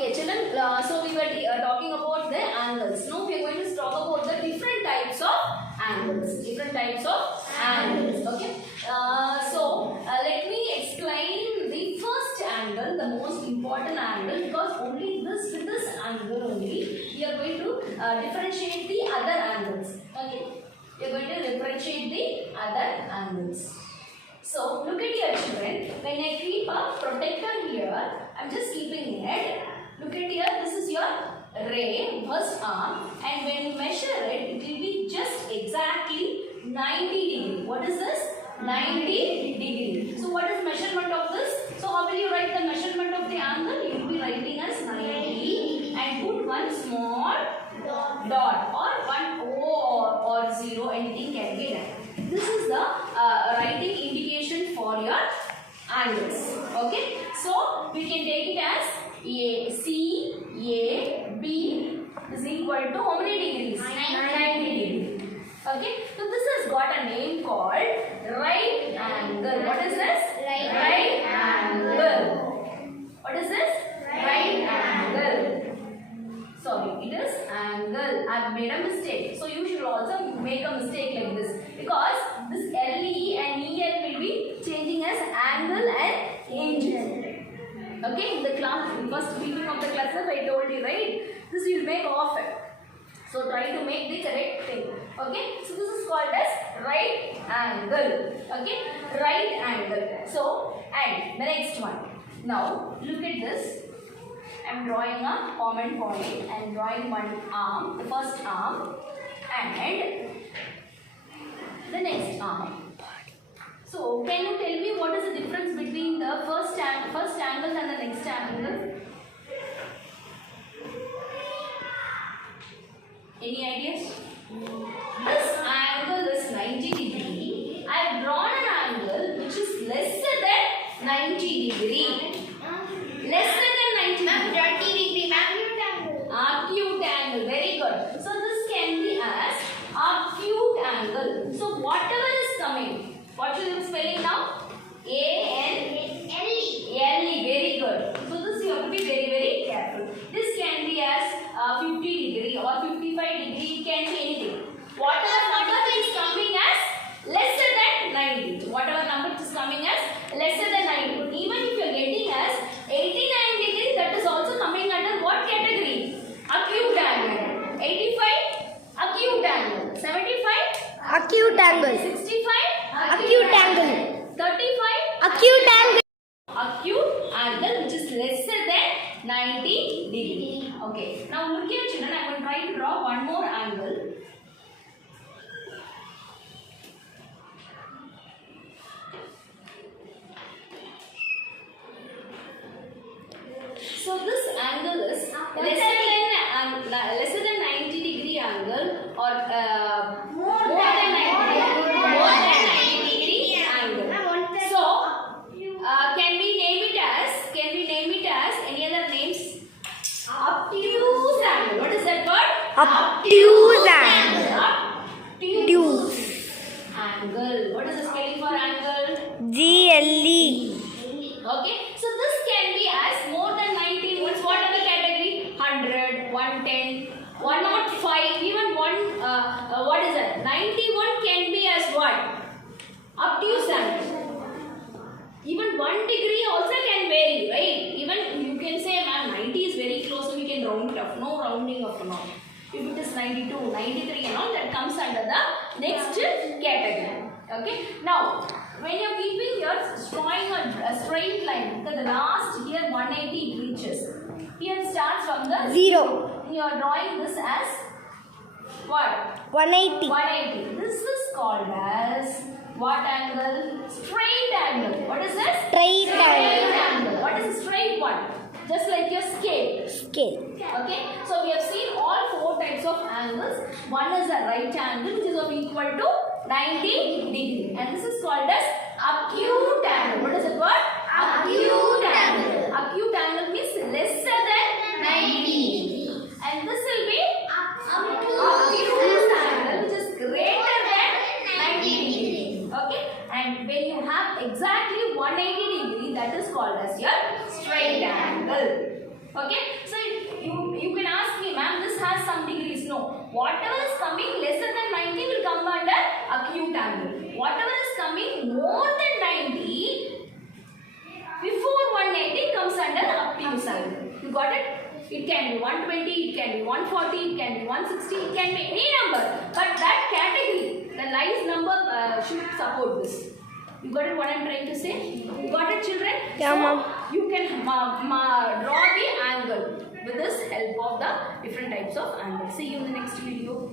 Okay, children. So we were talking about the angles. Now we are going to talk about the different types of angles. Different types of angles. Okay. Let me explain the first angle, the most important angle, because only with this angle only we are going to differentiate the other angles. Okay. We are going to differentiate the other angles. So look at your children. When I keep a protector here, I'm just keeping it. Look at here. This is your ray, first arm, and when you measure it, it will be just exactly 90 degree. What is this? 90 degree. So what is measurement of this? So how will you write the measurement of the angle? You will be writing as 90 and put one small dot or one O or 0. Anything can be done. This is the writing indication for your angles. Okay. So we can take it as C A B is equal to how many degrees? 90 degrees. Okay. So this has got a name called right angle. What is this? Right angle. What is this? Right angle. Sorry, it is angle. I have made a mistake. So you should also make a mistake like this, because this LE and EL will be changing as angle and angel. Okay, in the class, first beginning of the classes I told you, right? This you will make often. So try to make the correct thing. Okay, so this is called as right angle. Okay, right angle. So, and the next one. Now look at this. I am drawing a common point. I am drawing one arm, the first arm, and the next arm. So, can you tell me what is the difference between the first angle and the next angle? Any ideas? This angle is 90 degree. I have drawn an angle which is lesser than 90 degree. Lesser than 90 degree. 30 degree. Acute angle. Very good. So, this can be as acute angle. So, whatever is coming. What should you be spelling now? A-N-L-E. Very good. So this you have to be very, very careful. This can be as 50 degree or 55 degree. It can be anything. Whatever number is coming as lesser than 90. Whatever number is coming as lesser than 90. Even if you are getting as 89 degree, that is also coming under what category? Acute angle. 85? Acute angle. 75? Acute angle. 65? Acute angle. 35? Acute angle. Acute angle which is lesser than 90 degree. Okay. Now look here children, I will try to draw one more angle. So this angle is lesser than 90 degree angle or more than 90 degree angle. So can we name it as any other names? Obtuse angle. What is that word? Obtuse angle. Obtuse angle. What is the spelling for angle? GLE. Okay. So this can be as more than 90 means what are the category? 100, 110, 105, even what is that? 91 can be as what? Obtuse angle. Even 1 degree also can vary, right? Even you can say, ma'am, 90 is very close, so we can round it off. No rounding off and all. If it is 92, 93 and all, that comes under the next category. Okay. Now, when you are keeping your drawing a straight line, because the last here 180 it reaches. Here it starts from the 0. You are drawing this as what? 180. 180. This is called as what angle? Straight angle. What is this? Straight angle. What is a straight one? Just like your scale. Scale. Okay. So we have seen all 4 types of angles. One is a right angle which is of equal to 90 degree. And this is called as acute angle. What is it called? Acute angle. Acute angle means lesser than 90. And this will be obtuse angle which is greater than 90 degree. Okay. And when you have exactly 180 degree, that is called as your straight angle. Okay, so you can ask me, ma'am, this has some degrees. No, whatever is coming lesser than 90 will come under acute angle. Whatever is coming more than 90 before 180 comes under obtuse angle. You got it? It can be 120, it can be 140, it can be 160, it can be any number. But that category, the Lies number should support this. You got it what I am trying to say? You got it, children? Yeah, so, ma'am. you can draw the angle with this help of the different types of angles. See you in the next video.